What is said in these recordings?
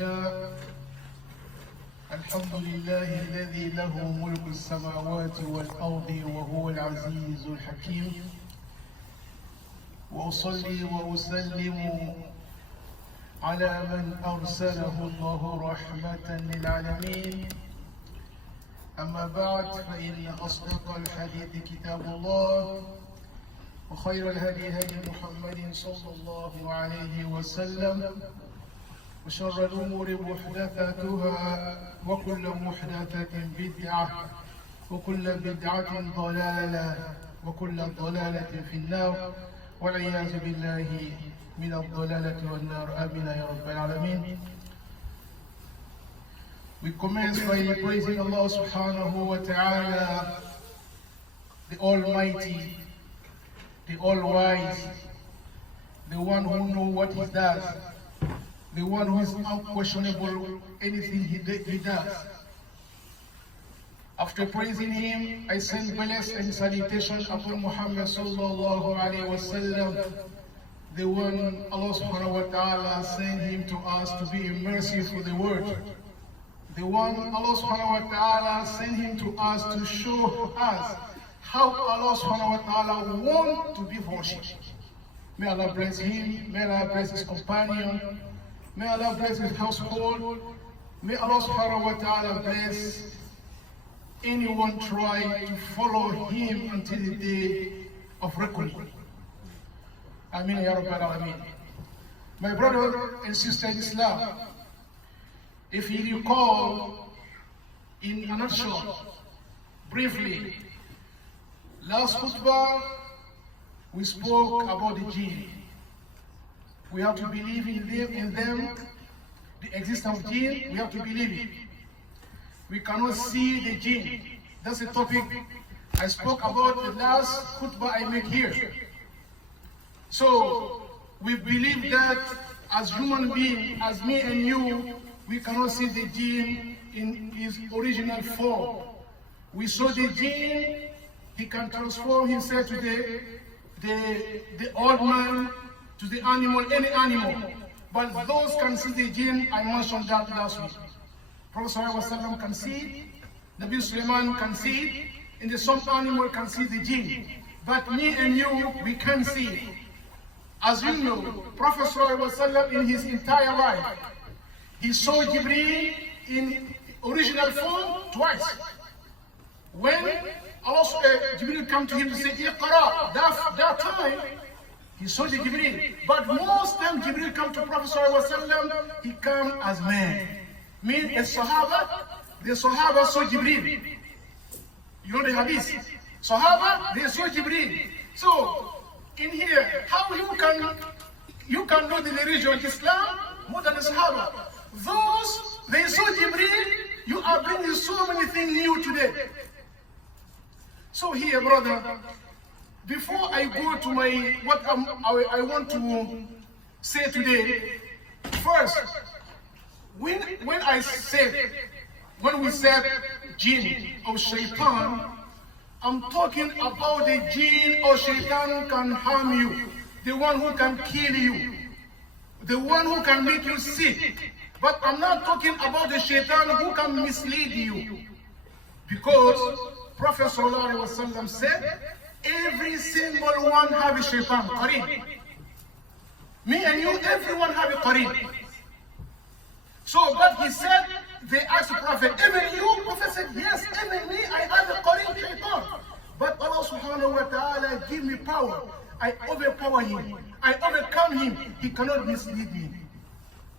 الله الحمد لله الذي له ملك السماوات والأرض وهو العزيز الحكيم وأصلي وأسلم على من أرسله الله رحمة للعالمين أما بعد فإن أصدق الحديث كتاب الله وخير الهدي هدي محمد صلى الله عليه وسلم وشر الأمور محدثاتها وكل محدثة بدعة وكل بدعة ضلالة وكل ضلالة في النار والعياذ بالله من الضلالة والنار آمين يا رب العالمين. We commence by praising Allah subhanahu wa ta'ala, the Almighty, the All-Wise, the one who knows what He does, the one who is unquestionable anything He does. After praising Him, I send blessings and salutation upon Muhammad sallallahu alayhi wa sallam, the one Allah subhanahu wa ta'ala sent him to us to be a mercy for the world. The one Allah subhanahu wa ta'ala sent him to us to show us how Allah subhanahu wa ta'ala wants to be worshipped. May Allah bless him, may Allah bless his companion, may Allah bless his household, may Allah subhanahu wa ta'ala bless anyone try to follow him until the day of reckoning. Ameen ya Rabbal Alameen. My brother and sister in Islam, if you recall, in a nutshell, briefly, last khutbah we spoke about the Jinn. We have to believe in them, the existence of Jinn, we have to believe it. We cannot see the Jinn. That's the topic I spoke about the last khutbah I make here. So we believe that as human beings, as me and you, we cannot see the Jinn in his original form. We saw the Jinn, he can transform himself to the old man, to the animal, any animal. But those can see the Jinn, I mentioned that last week. Prophet ﷺ can see it, Nabi Sulaiman can see it, and some animal can see the Jinn. But me and you, we can't see it. As you know, Prophet ﷺ in his entire life, he saw Jibreel in original form twice. When Jibreel came to him to say, Iqra, that time, he saw the Jibreel. But most time Jibreel come to Prophet ﷺ, he come as man. Mean as Sahaba, the Sahaba saw Jibreel. You know the hadith. Sahaba, they saw Jibreel. So, in here, how you can know the religion of Islam more than the Sahaba. Those, they saw Jibreel, you are bringing so many things new today. So here, brother, before I go to what I want to say today, first, when we said Jinn or Shaitan, I'm talking about the Jinn or Shaitan can harm you, the one who can kill you, the one who can make you sick. But I'm not talking about the Shaitan who can mislead you. Because Prophet ﷺ said, every single one have a Shaitan, qareeb. Me and you, everyone have a qareeb. So, but he said, they asked the Prophet, even you? Prophet said, yes, even me, I have a qareeb Shaitan. But Allah subhanahu wa ta'ala give me power. I overpower him. I overcome him. He cannot mislead me.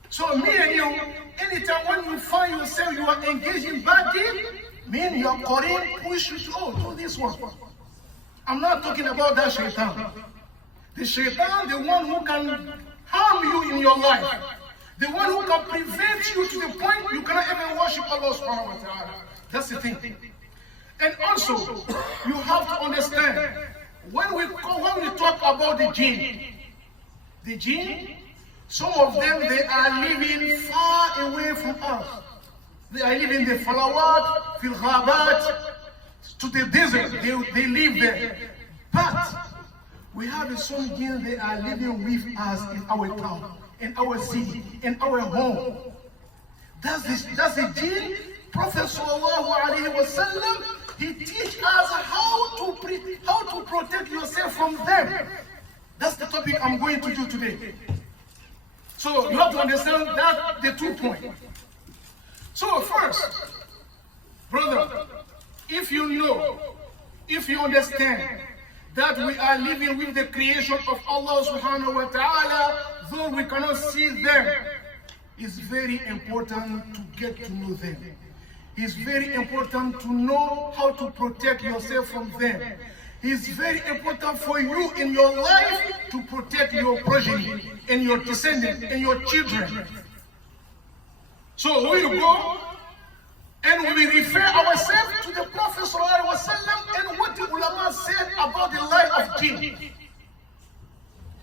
So me and you, anytime when you find yourself you are engaged in bad deed, mean your qareeb push you to do this one. I'm not talking about that Shaitan. The Shaitan, the one who can harm you in your life. The one who can prevent you to the point you cannot even worship Allah subhanahu wa ta'ala. That's the thing. And also, you have to understand, when we talk about the Jinn, some of them, they are living far away from us. They are living the falawat, fil ghabat, to the desert. They live there. But we have some Jinn, they are living with us in our town, in our city, in our home. That's the Jinn. Prophet sallallahu alaihi wasallam, he teach us how to protect yourself from them. That's the topic I'm going to do today. So you have to understand that the 2 points. So first, brother, if you understand that we are living with the creation of Allah subhanahu wa ta'ala, though we cannot see them, it's very important to get to know them. It's very important to know how to protect yourself from them. It's very important for you in your life to protect your progeny and your descendants and your children. So we will go and we refer ourselves to the Prophet ﷺ and what the ulama said about the life of Jinn.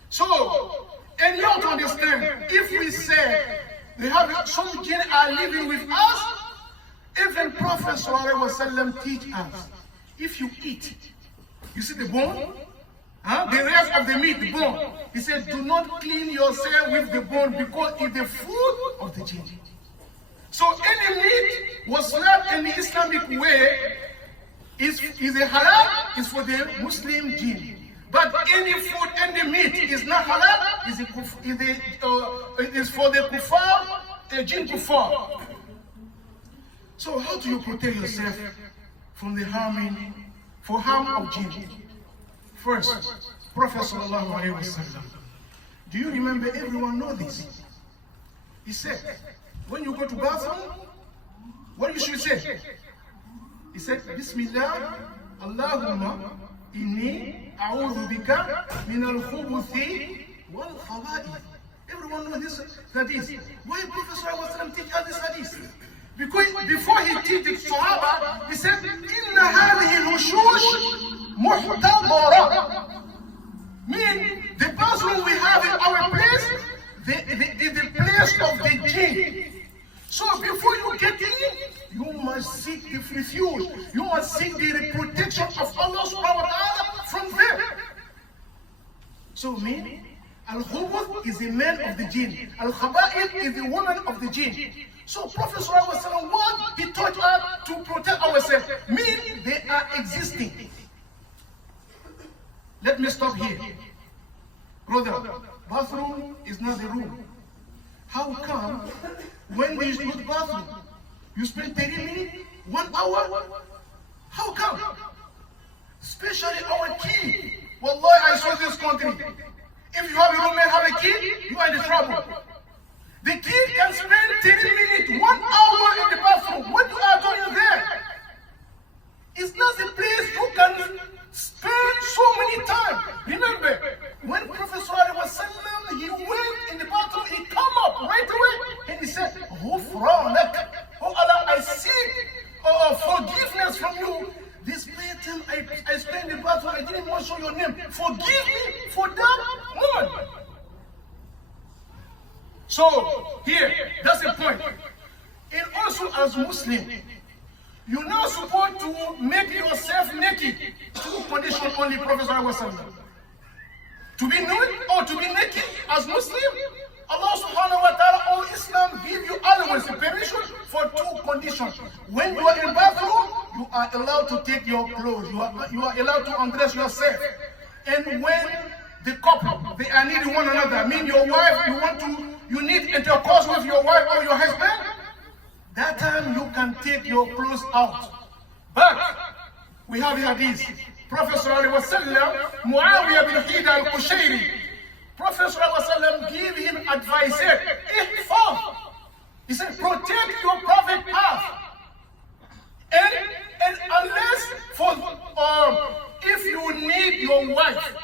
So, and you have to understand, if we say we have some Jinn are living with us, even Prophet ﷺ teach us, if you eat, you see the bone? The rest of the meat, the bone. He said, do not clean yourself with the bone because it's the food of the Jinn. So any meat was slaughtered in the Islamic way is a halal, is for the Muslim Jinn. But any food, any meat is not halal, is for the kuffar, the Jinn kuffar. So how do you protect yourself from the harm of Jinn? First, Prophet sallallahu alaihi wasallam. Do you remember? Everyone know this. He said, when you go to bathroom, what you should say? He said, Bismillah, Allahumma inni a'udhu bika min al-khubuthi wal khaba'ith. Everyone knows this hadith. Why Prophet sallallahu alaihi wasallam teach us this hadith? Because before he teach the Sahaba, he said, Inna hadhihi al-hushush muhtadara. Mean the bathroom we have in our place, the place of the Jinn. So before you get in, you must seek the refuge. You must seek the protection of Allah subhanahu wa ta'ala from them. So mean, Al-Khubuth is the man of the Jinn. Al-Khaba'ith is the woman of the Jinn. So Prophet sallallahu alaihi wasallam, what he taught us to protect ourselves, mean they are existing. Let me stop here. Brother, bathroom is not the room. How come when we go to bathroom, you spend 30 minutes, 1 hour? How come? Especially our kid. Wallahi, I saw this country. If you have a roommate, have a kid, you are in trouble. The kid can spend 30 minutes, 1 hour in the bathroom. What you are doing there? It's not the place you can spend so many time. Remember, when Prophet ﷺ, he went in the bathroom, he come up right away and he said, Ghufranak. Oh Allah, I seek forgiveness from you. This time I spent in the bathroom, I didn't mention your name. Forgive me for that woman. So here, that's the point. And also as Muslim, you're not supposed to make yourself naked. 2 conditions only Prophet ﷺ. To be nude or to be naked as Muslim, Allah subhanahu wa ta'ala or Islam give you always permission for 2 conditions. When you are in bathroom, you are allowed to take your clothes. You are allowed to undress yourself. And when the couple, they are needing one another, I mean your wife, you need intercourse with your wife or your husband, that time you can take your clothes out. But we have hadith. Prophet sallallahu alaihi wasallam, Muawiyah bin Hida al-Qushayri, Prophet sallallahu alaihi wasallam gave him advice. He said, protect your private path. And unless if you need your wife,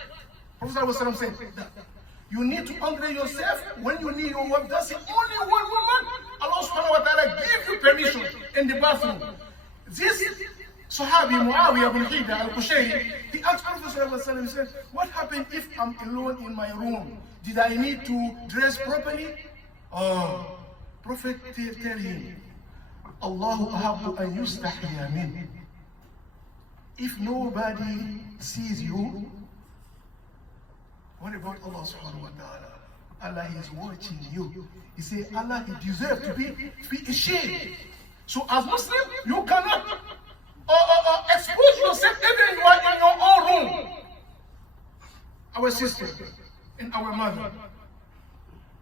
Prophet sallallahu alaihi wasallam said that. You need to undress yourself when you need your wife. That's the only one woman Allah subhanahu wa ta'ala give you permission in the bathroom. This Sahabi Muawiyah bin Hida al-Qushayri, he asked Prophet sallallahu alaihi wasallam, he said, what happened if I'm alone in my room? Did I need to dress properly? Prophet tell him, Allahu ahabbu an yustahya min. If nobody sees you, what about Allah subhanahu wa ta'ala? Allah is watching you. He said, Allah, he deserves to be ashamed. So as Muslim, you cannot expose yourself even you are in your own room. Our sister and our mother.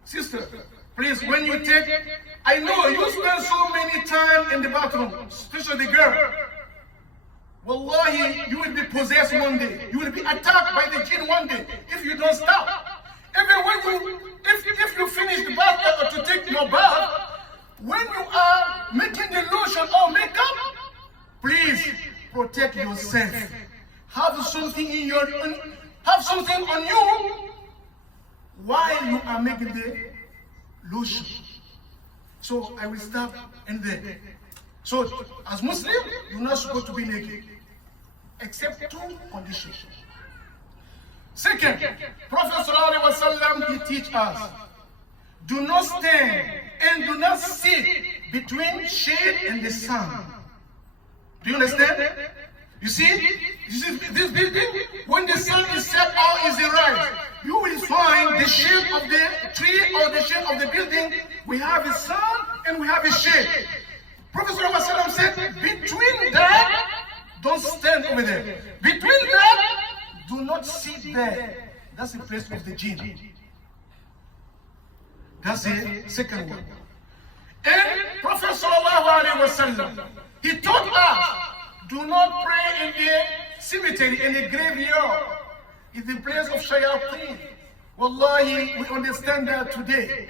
Sister, please, when you take, I know you spend so many time in the bathroom, especially the girl. Wallahi, you will be possessed one day. You will be attacked by the jinn one day if you don't stop. Even when if you finish the bath to take your bath, when you are making the lotion or makeup, please protect yourself. Have something have something on you while you are making the lotion. So I will stop and then. So as Muslim, you're not supposed to be naked, except two conditions. Second, Prophet ﷺ, he teach us, do not stand and do not sit between shade and the sun. Do you understand? You see this building, when the sun is set or is rise, you will find the shade of the tree or the shade of the building. We have a sun and we have a shade. Prophet ﷺ said, between that, don't stand over there. Between that, do not sit there. That's the place of the jinn. That's the second one. And Prophet ﷺ, he taught us, do not pray in the cemetery, in the graveyard. It's the place of shayateen. Wallahi, we understand that today.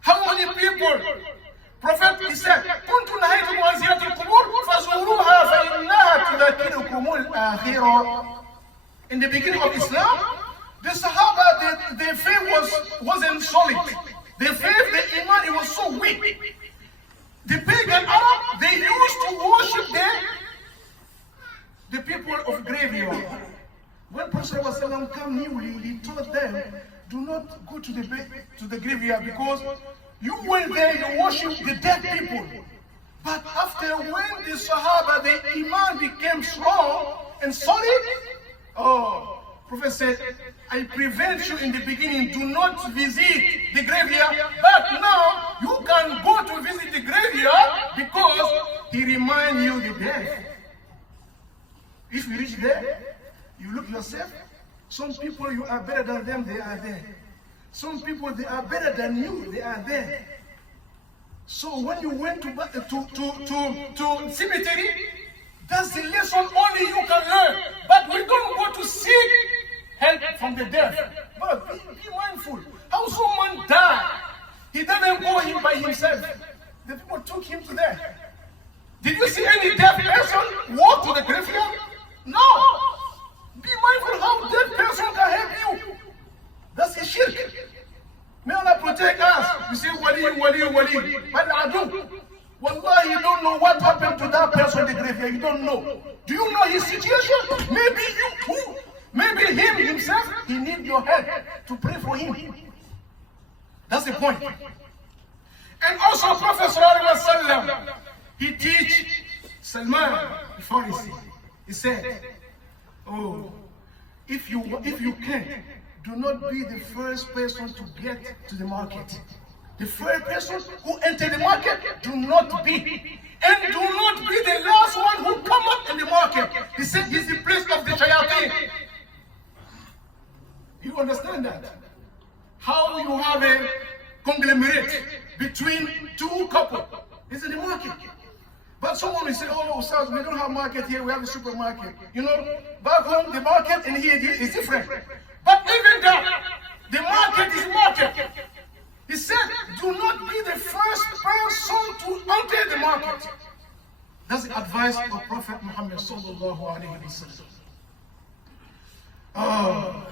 How many people? Prophet, he said, كنت نهيتكم عن زيارة القبور فزوروها فإنها تذكركم الآخرة. In the beginning of Islam, the Sahaba, their faith wasn't solid. Their faith, the Iman, it was so weak. The pagan Arab, they used to worship the people of graveyard. When Prophet ﷺ came newly, he told them, do not go to the graveyard because you went there, you worship the dead people. But after when the Sahaba, the Iman became strong and solid, Prophet said, I prevent you in the beginning, do not visit the graveyard, but now you can go to visit the graveyard because he reminds you the death. If you reach there, you look yourself, some people you are better than them, they are there. Some people, they are better than you, they are there. So when you went to cemetery, that's the lesson only you can learn. But we don't go to seek help from the dead. But be mindful. How someone died, he didn't go him by himself. The people took him to there. Did you see any dead person walk to the graveyard? No. Be mindful how dead person can help you. That's a shirk. May Allah protect us. You say, wali. But I do. Wallahi, you don't know what happened to that person in the graveyard. You don't know. Do you know his situation? Maybe you too. Maybe him himself, he needs your help to pray for him. That's the point. And also Prophet ﷺ, he teach Salman the Pharisee. He said, if you can, do not be the first person to get to the market. The first person who entered the market, do not be. And do not be the last one who come up in the market. He said, he's the place of the shayateen. You understand that? How you have a conglomerate between two couples is in the market. But someone will say, Houstaz, we don't have market here, we have a supermarket. You know, back home, the market and here is different. But even that, the market is market. He said, do not be the first person to enter the market. That's the advice of Prophet Muhammad sallallahu alaihi wasallam.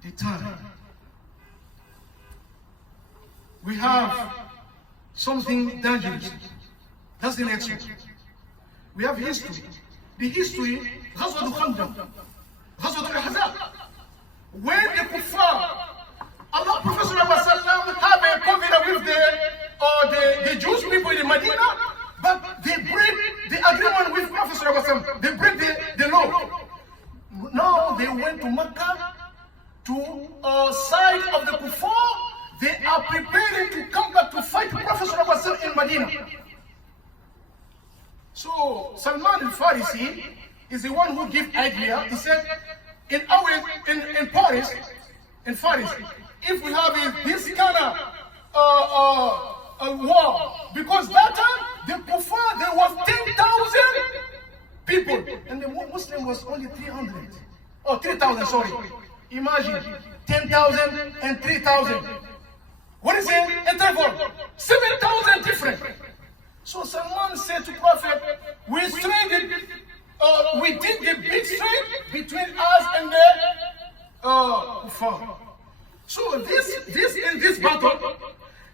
The time. We have something dangerous. That's the next one. We have history. The history, Ghazwat al-Khandaq, Ghazwat al-Ahzab. When the kuffar, Allah Prophet ﷺ have a covenant with the Jewish people in Medina, but they break the agreement with Prophet ﷺ. They break the law. Now they went to Mecca to of the kuffar, they are preparing to come back to fight Prophet ﷺ in Medina. So Salman al-Farisi is the one who gave idea. He said, in Paris, if we have this kind of war, because that time the kuffar there was 10,000 people, and the Muslim was only 300. Oh, 3,000, sorry. Imagine 10,000 and 3,000. What is the interval? 7,000 different. So Salman said to Prophet, we did the big trade between us and the kuffar. So this battle,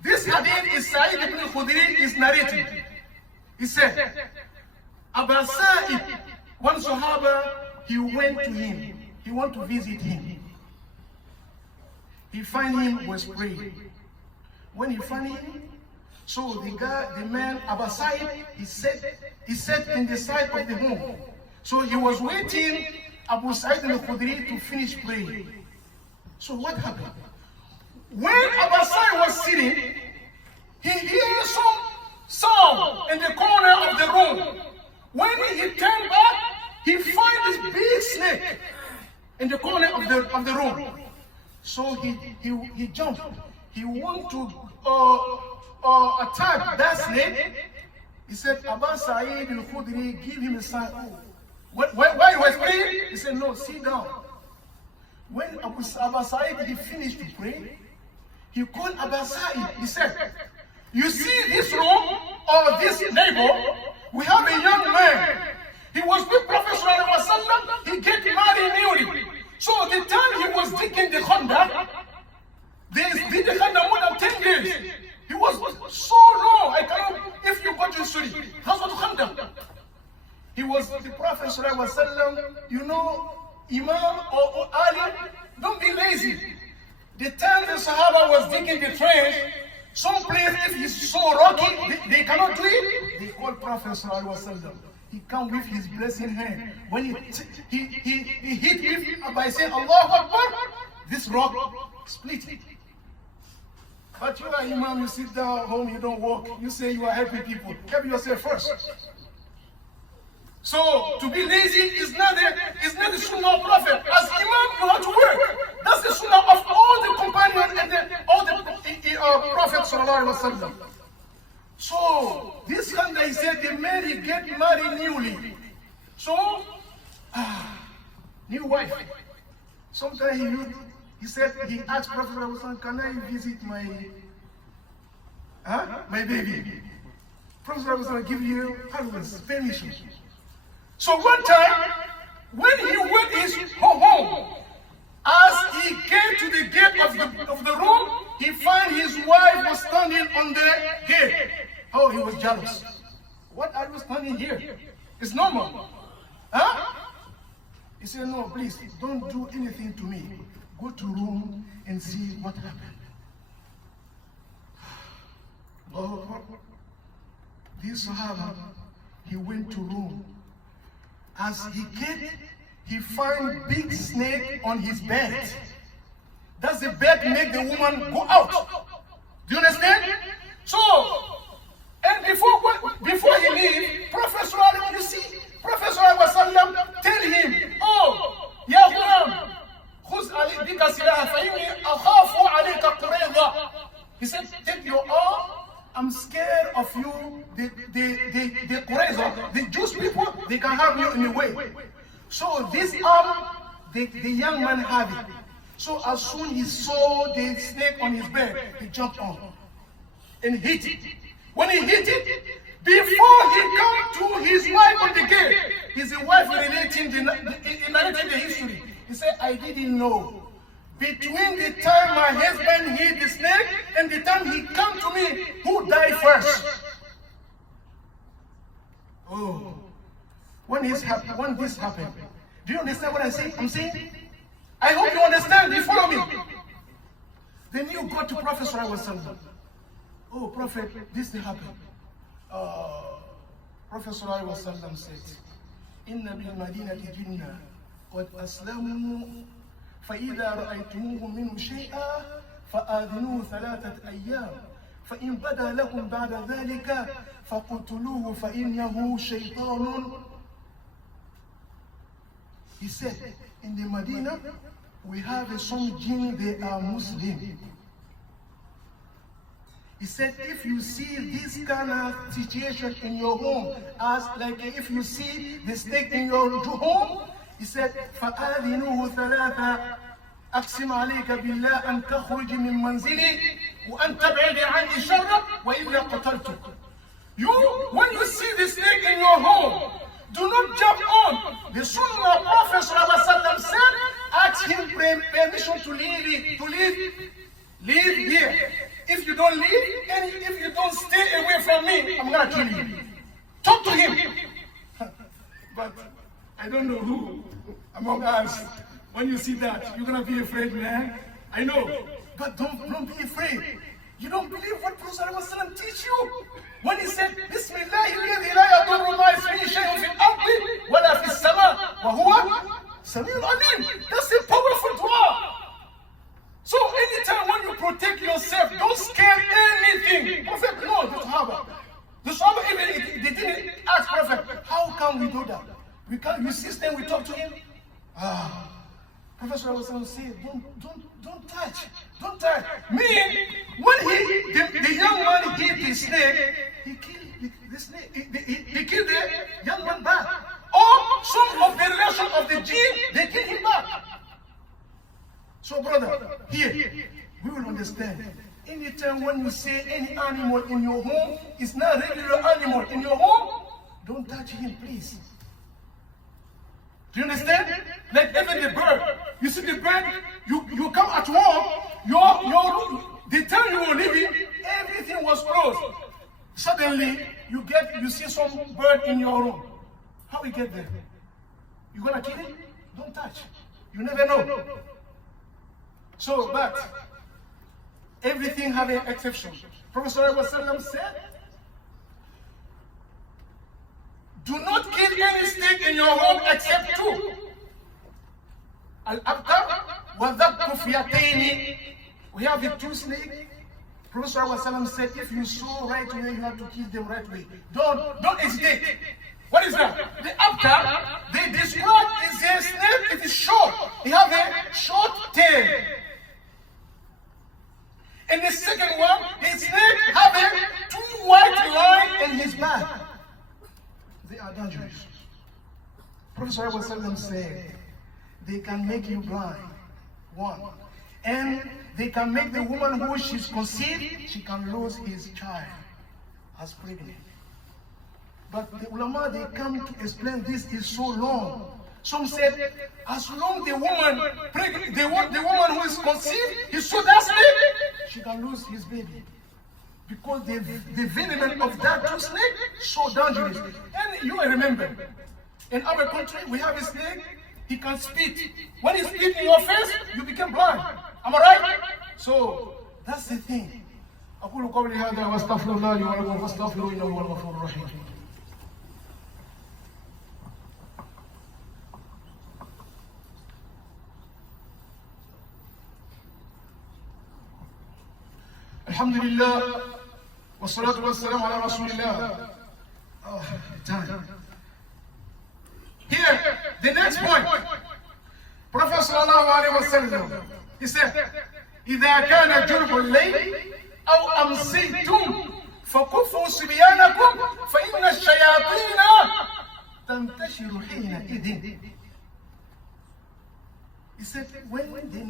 this hadith is Sa'id ibn Khudri is narrating. He said, Abu Sa'id, one Sahaba, he went to him. He wanted to visit him. He found him was praying. When he found him, so the man, Abu Sa'id, he sat in the side of the home. So he was waiting Abu Sa'id al-Khudri to finish praying. So what happened? When Abu Sa'id was sitting, he hears some sound in the corner of the room. When he turned back, he finds this big snake in the corner of the room. So he jumped. He wanted to attack that snake. He said, Abu Sa'id al-Khudri, give him a sign. Why he was praying? He said, no, sit down. When Abu Sa'id he finished to pray, he called Abu Sa'id. He said, you see this room or this neighbor? We have a young man. He was with Prophet ﷺ. He get married newly. So the time he was digging the Khanda, they did the Khanda more than 10 years. He was so low. I cannot, if you go to the study, how's the Khanda? He was the Prophet ﷺ, you know, Imam or Ali, don't be lazy. The time the Sahaba was digging the trench, some place if it's so rocky, they cannot do it. They call Prophet ﷺ. He come with his blessing hand. When he hit it by saying Allahu Akbar, this rock split. But you are Imam, you sit down home, you don't walk. You say you are helping people. Help yourself first. So to be lazy is not the sunnah of Prophet. As Imam, you have to work. That's the sunnah of all the companions and all the Prophets sallallahu alaihi wasallam. So this one they said the man he get married newly. So new wife. Sometimes he said he asked Prophet sallallahu alaihi wasallam, can I visit my baby? Prophet sallallahu alaihi wasallam give you permission. So one time, when he went his home, as he came to the gate of the room, he found his wife was standing on the gate. Oh, he was jealous. What are you standing here? It's normal. Huh? He said, no, please, don't do anything to me. Go to room and see what happened. Oh, this Sahaba, he went to room. As he came, he found big snake on his bed. Does the bed make the woman go out? Do you understand? So, and before he leave, Prophet Sallallahu you see, Prophet Sallallahu tell him, oh, Ya Ghulam, khuz bika silaha fa inni akhafu alayka Qurayza. He said, take your arm. I'm scared of you, the Qurayza, the Jewish people, they can have you in a way. So this arm, the young man had it. So as soon he saw the snake on his bed, he jumped on and hit it. When he hit it, before he come to his wife on the gate, his wife narrating the history. He said, I didn't know. Between the time my husband hit the snake and the time he come to me, who died first? Oh, when this happened, do you understand what I'm saying? I hope you understand. You follow me. Then you go to Prophet Sallallahu Alaihi Wasallam. Oh, Prophet, this thing happened. Prophet Sallallahu Alaihi Wasallam said, "Inna bil Madinati Jinna qad aslamu فإذا رأيتموه منه شيئا فآذنوه 3 أيام فإن بدا لكم بعد ذلك فقتلوه فإنه شيطان. He said, in the Medina, we have some jinn, they are Muslim. He said, if you see this kind of situation in your home, as like if you see the snake in your home, he said, فَآذِنُوهُ ثَلَاثًا أقسم عليك بالله أن تخرج من منزلي وأن تبعد عني شرك وإلا قتلتك. When you see the snake in your home, do not jump on. The Sunnah Prophet ﷺ said, ask him permission to leave here. If you don't leave, and if you don't stay away from me, I'm gonna kill you. Talk to him. But I don't know who among us, when you see that, you're gonna be afraid, man. I know, but don't be afraid. You don't believe what Prophet ﷺ teach you? When he said, Bismillah, الذي لا يضر مع اسمه شيء في الأرض ولا في السماء وهو سميع عليم. That's a powerful dua. So anytime when you protect yourself, don't scare anything. Prophet, no, the Sahaba. The Sahaba even they didn't ask Prophet, how can we do that? We can't. You system, we talk to him. Prophet said, don't touch. Meaning, when the young man hit the snake, he killed the snake. He killed the young man back. Or some of the relation of the jinn, they killed him back. So brother, here, we will understand. Anytime when you see any animal in your home, it's not a regular animal in your home, don't touch him, please. Do you understand? Like even the bird. You see the bird, you come at home, the time you were living, everything was closed. Suddenly, you see some bird in your room. How we get there? You gonna kill it? Don't touch. You never know. So, but everything have an exception. Prophet ﷺ said, do not kill any snake in your home except 2. Al-Abtar wa dhabtu fiyataini. We have the 2 snakes. Prophet ﷺ said, if you saw right way, you have to kill them right way. Don't hesitate. What is that? The Abtar, they describe is a snake, it is short. It have a short tail. And the second one, his snake have a 2 white lines in his back. They are dangerous. Prophet ﷺ said, they can make you blind, 1. And they can make the woman who she's conceived, she can lose his child as pregnant. But the ulama, they come to explain this is so long. Some said, as long the woman pregnant, the woman who is conceived, he saw that snake, she can lose his baby. Because the venom of that 2 snake so dangerous. And you will remember, in our country we have a snake, he can spit. When he spit in your face, you become blind. Am I right? So that's the thing. أقول قولي هذا وأستغفر الله لي ولكم فاستغفروه إنه هو الغفور الرحيم. الحمد لله والصلاة والسلام على رسول الله. Time. Here, the next point. Prophet sallallahu alaihi wasallam, he said, إذا كان جرب الليل أو أمسيتم فكفوا صبيانكم فإن الشياطين تنتشر حينئذ. He said, when the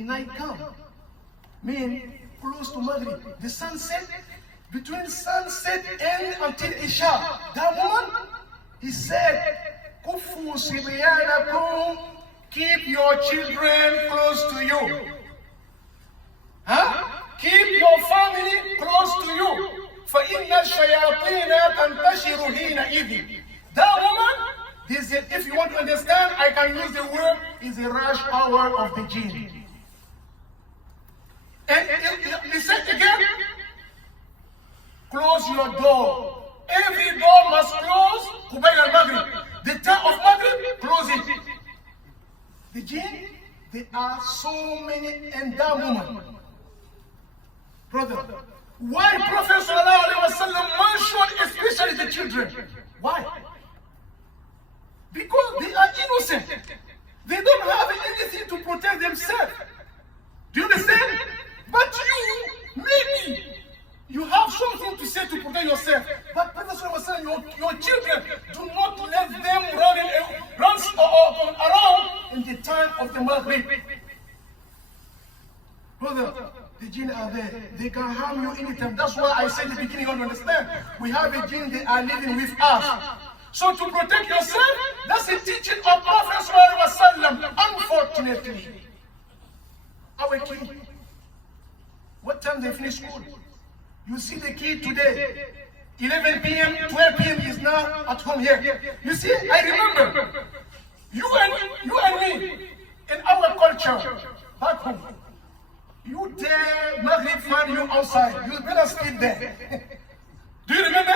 night comes, mean close to Maghrib, the sunset, between sunset and until Isha, that woman, he said, Kufu Sibyanakum, keep your children close to you. Keep your family close to you. فَإِنَّ الشَّيَاطِينَ تَنْتَشِرُ حِينَئِذٍ. That woman, if you want to understand, I can use the word, is a rush hour of the jinn. And he said again, close your door. Every door must close. The time of Maghrib, close it. The jinn, there are so many endowments. Brother, why Prophet ﷺ mentioned especially the children? Why? Because they are innocent. They don't have anything to protect themselves. Do you understand? But you, maybe, you have something to say to protect yourself. But Prophet ﷺ, your children, do not let them run around in the time of the Maghrib. Brother, the jinn are there. They can harm you anytime. That's why I said in the beginning, you understand. We have a jinn, they are living with us. So to protect yourself, that's a teaching of Prophet ﷺ. Unfortunately, our kid, what time they finish school? You see the kid today, 11 p.m., 12 p.m. is now at home here. You see, I remember, you and me, in our culture, back home, you dare Maghrib find you outside, you better sleep there. Do you remember?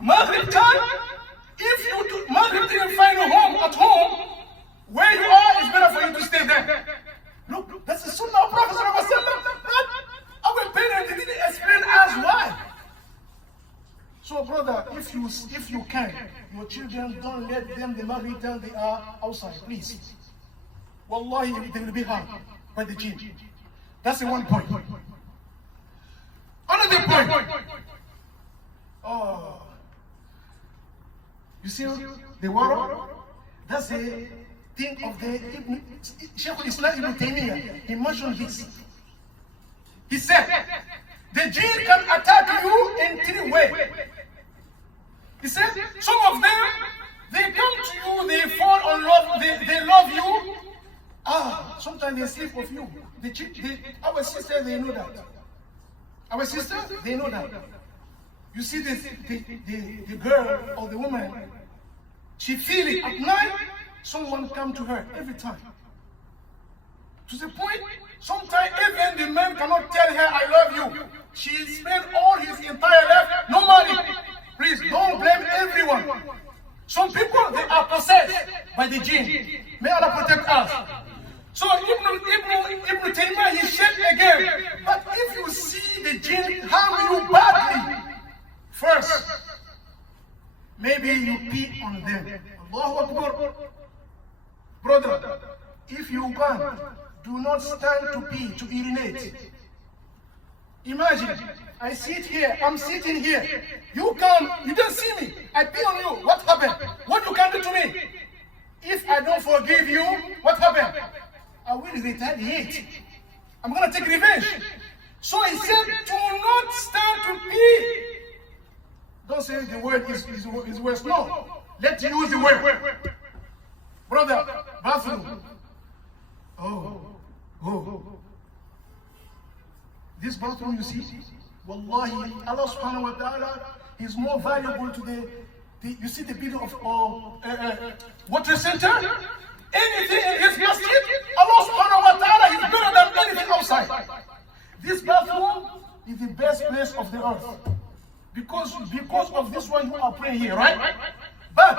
Maghrib time, if you do, Maghrib didn't find you home, at home, where you are, it's better for you to stay there. Look, that's the sunnah of Prophet ﷺ. Our parents didn't explain us why. So brother, if you can, your children, don't let them the Maghrib time they are outside, please. Wallahi, they will be harmed by the jinn. That's the one point. Another point. Oh, you see the water? That's the thing of the Shaykh al-Islam Ibn Taymiyyah. He mentioned this. He said, the jinn can attack you in 3 ways. He said, some of them, they come to you, they fall in love, they love you. Sometimes they sleep with you. Our sisters, they know that. Our sisters, they know that. You see the girl or the woman, she feels it at night, someone come to her every time. To the point, sometimes even the man cannot tell her, I love you. She spent all his entire life, no money. Please, don't blame everyone. Some people, they are possessed by the jinn. May Allah protect us. So Ibn Taymiyyah, he said again, but if you see the jinn harm you badly, first, maybe you pee on them. Allahu Akbar. Brother, if you want, do not stand to pee, to urinate. Imagine, I sit here, I'm sitting here. You come, you don't see me. I pee on you. What happened? What you can do to me? If I don't forgive you, what happened? I will retaliate. I'm going to take revenge. So he said, do not stand to pee. Don't say the word is worse. No. Let's use the word. Brother, bathroom. Oh. This bathroom you see, wallahi, Allah subhanahu wa ta'ala is more valuable to the you see the building of water center? Anything in his masjid, Allah subhanahu wa ta'ala is better than anything outside. This bathroom is the best place of the earth. Because of this one you are praying here, right? But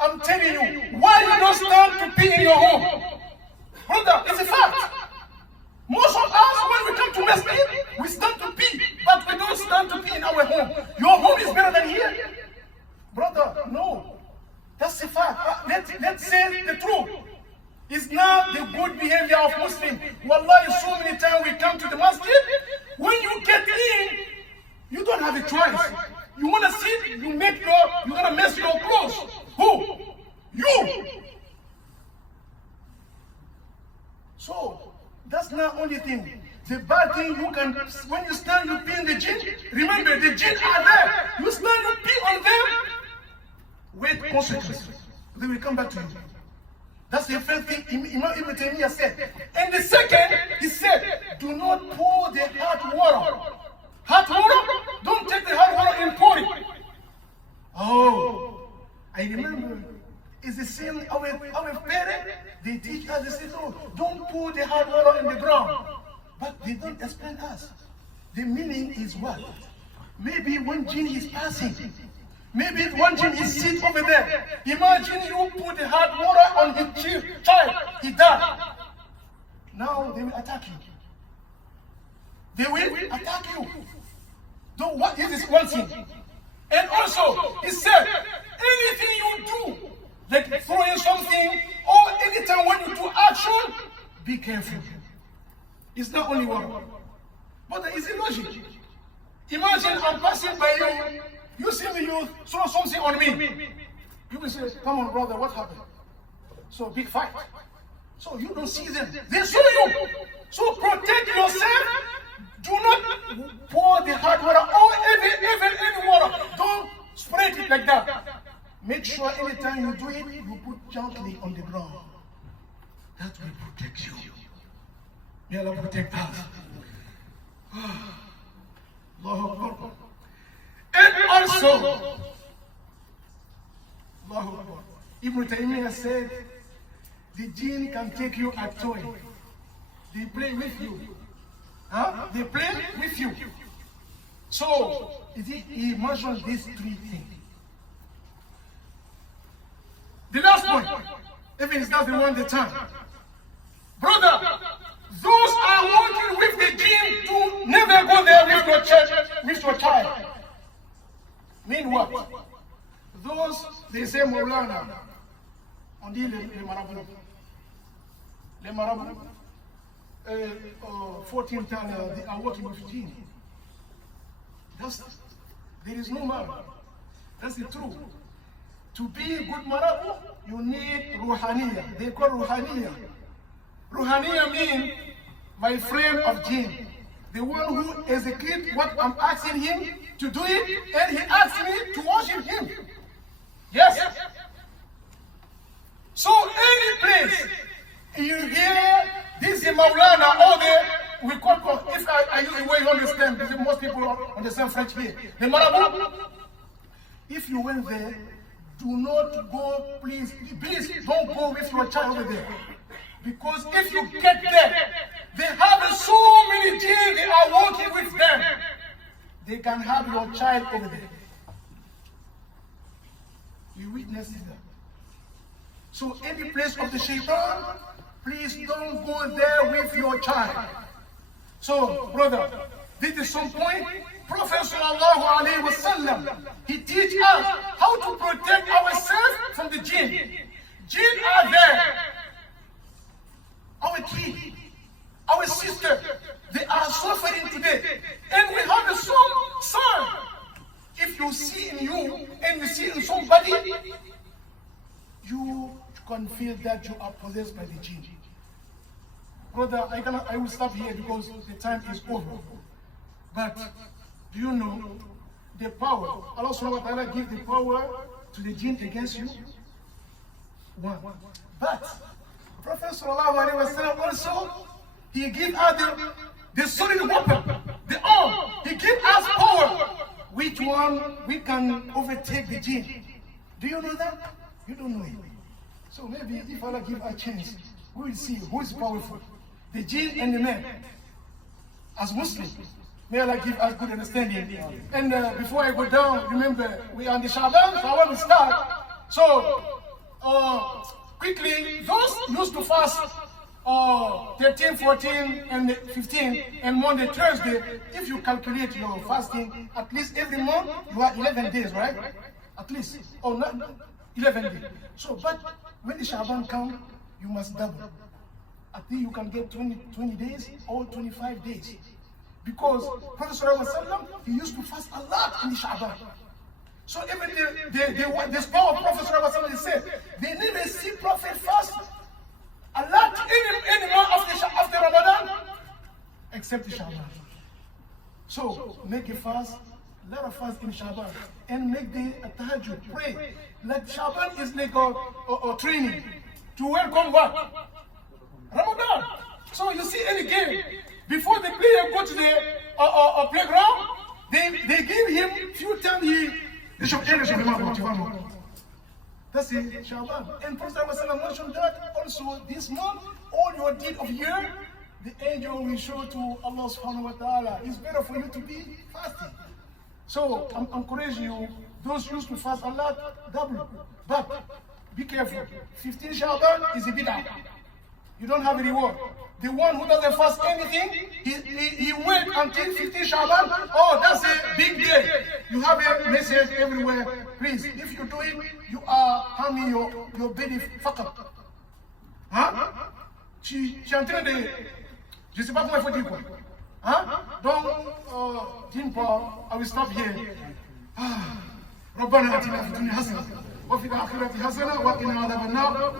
I'm telling you, why you don't stand to pee in your home? Brother, it's a fact. Most of us, when we come to masjid, we stand to pee, but we don't stand to pee in our home. Your home is better than here. Brother, no. That's a fact. Let's say the truth. It's not the good behavior of Muslims. Wallahi, so many times we come to the masjid, when you get in, you don't have a choice. You want to sit, you're going to mess your clothes. Who? You. So, that's not only thing. The bad thing you can, when you stand, you pee in the jinn. Remember, the jinn are there. You stand, you pee on them. Wait consequences. They will come back to you. That's the first thing Imam Ibn Taymiyyah said. And the second, he said, do not pour the hot water. Hot water? Don't take the hot water and pour it. Oh, I remember. It's the same, our parents, they teach us, they say, no, don't pour the hot water in the ground. But they don't explain us. The meaning is what? Maybe when jinn is passing, Maybe one jinn is sit over there. Imagine you put hot water on his child, he died. Now they will attack you. They will attack you. So what is this one thing? And also, he said, anything you do, like throwing something, or anytime when you do action, be careful. It's not only one, but there is a logic. Imagine I'm passing by you, you see me, you throw something on me. You will say, come on brother, what happened? So big fight. So you don't see them, they saw you. So protect yourself. Do not pour the hot water or even any water. Don't spread it like that. Make sure anytime you do it, you put gently on the ground. That will protect you. May Allah protect us. Allahu Akbar. And also, Allahu Akbar. Ibn Taymiyyah said, the jinn can take you a toy. They play with you. They play with you. So, he mentioned these three things. The last point, even it's not the one the time. Brother, those are working with the jinn to never go there with your church, with your child. Mean what? Those, they say Maulana, on dit les marabouts. Les marabouts, 14 times they are working with jinn. There is no matter. That's the truth. To be a good marabu, you need ruhaniya. They call ruhaniya. Ruhaniya means my friend of jinn. The one who executes what I'm asking him to do it, and he asks me to worship him. Yes. So any place you hear this is Maulana, or we call, if I use the way you understand, because most people understand French here. The marabout, if you went there, do not go, please don't go with your child over there. Because if you get there, they have so many jinn, they are working with them. They can have your child over there. You witness that. So any place of the shaitan, please don't go there with your child. So, brother, this is some point. Prophet sallallahu alaihi wasallam, he teaches us how to protect ourselves from the jinn. Jinn are there. Our kid, our sister, they are suffering today. And we have a son. If you see in you and you see in somebody, you can feel that you are possessed by the jinn. Brother, I will stop here because the time is over. But do you know the power? Allah subhanahu wa ta'ala gives the power to the jinn against you. One. But Prophet sallallahu alaihi wasallam also, he gives us the solid weapon, the arm. He gives us power. Which one we can overtake the jinn? Do you know that? You don't know it. So maybe if Allah gives a chance, we will see who is powerful. The jinn and the man. As Muslims, may Allah give us good understanding. And before I go down, remember, we are in the Shaban, so I want to start. So, quickly, those used to fast 13, 14, and 15, and Monday, Thursday, if you calculate your fasting, at least every month, you are 11 days, right? At least, or not 11 days. So, but when the Shaban comes, you must double. I think you can get 20 days or 25 days. Because Prophet ﷺ, he used to fast a lot in the Shaban. So even the power of Prophet ﷺ, he said, they never see Prophet fast a lot any month after Ramadan, except the Shaban. So make a fast, a lot of fast in Shaban, and make the tahajjud, pray. Like Shaban is like a training to welcome what? Ramadan. So you see any game, before the player go to the playground, they give him few times that's it, Shaban. And Prophet ﷺ mentioned that also this month, all your deed of year, the angel will show to Allah subhanahu wa ta'ala. It's better for you to be fasting. So I'm encouraging you, those who used to fast a lot, double. But be careful. 15 Shaban is a bid'ah. You don't have a reward. The one who doesn't fast anything, he wait until 15 Shaban. Oh, that's a big day. You have a message everywhere. Please, if you do it, you are harming your belly. Faqat. Hein? Tu es en train de... Je ne sais pas comment il faut dire quoi. Hein? Donc, Jinn Paul, I will stop here. ربنا آتنا في الدنيا حسنة وفي الآخرة حسنة وقنا عذاب النار.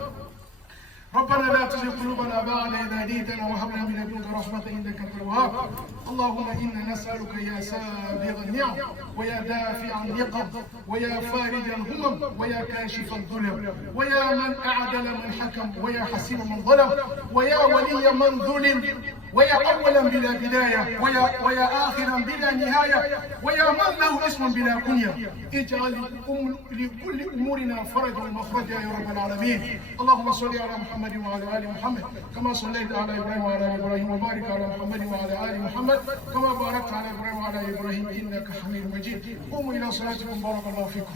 ربنا لا تزغ قلوبنا بعد إذ هديتنا وهب لنا من لدنك رحمة إنك أنت الوهاب. اللهم إنا نسألك يا سابغ النعم ويا دافع النقم ويا فارج الهمم ويا كاشف الظلم ويا من أعدل من حكم ويا حسيب من ظلم ويا ولي من ظلم ويا أولا بلا بداية ويا آخرا بلا نهاية ويا من له اسم بلا كنية. اجعل لكل أمورنا فرجا ومخرجا يا رب العالمين. اللهم صل على محمد وعلى آل محمد كما صليت على إبراهيم وعلى آل إبراهيم وبارك على محمد وعلى آل محمد كما باركت على إبراهيم وعلى آل إبراهيم إنك حميد مجيد. قوموا إلى صلاتكم بارك الله فيكم.